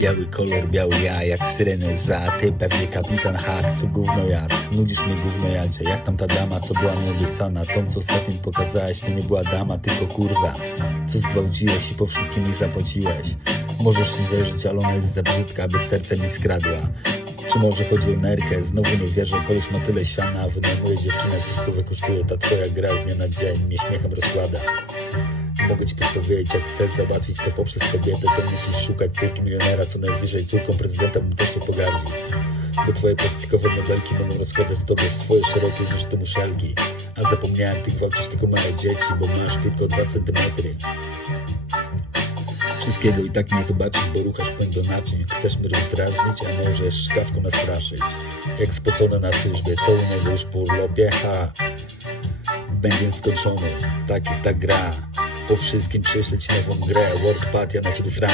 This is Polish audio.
Biały kolor, biały ja, jak syreny za Ty pewnie kapitan Hak, co gówno jadł Nudzisz mnie gówno jadzie, jak tam ta dama, co była mi obiecana Tą, co ostatnio pokazałaś, to nie była dama, tylko kurwa. Co zgwałciłeś i po wszystkim mi zapłaciłeś? Możesz mi wierzyć, ale ona jest za brzydka, aby serce mi skradła. Czy może chodzi o nerkę? Znowu nie wierzę, koleś ma tyle siana, wynajmuje dziewczynę, co stówę kosztuje. Ta twoja gra z dnia na dzień, mnie śmiechem rozkłada. Mogę ci podpowiedzieć, jak chcesz załatwić to poprzez kobietę, to musisz szukać córki milionera, co najwyżej córką prezydenta bym też pogardził. Bo twoje plastikowe modelki mogą rozkładać tobie swoje szerokie niż to muszelki. A zapomniałem, ty gwałcisz tylko małe dzieci, bo masz tylko 2 centymetry. Wszystkiego i tak nie zobaczysz, bo ruchasz pęd do naczyń. Chcesz mnie rozdrażnić, a możesz szkawką nastraszyć. Jak spocone na służbie, co u niego już po urlopie? Ha! Będzie skończony, tak i ta gra. Po wszystkim przyszlę ci nową grę Workpad, ja na ciebie sram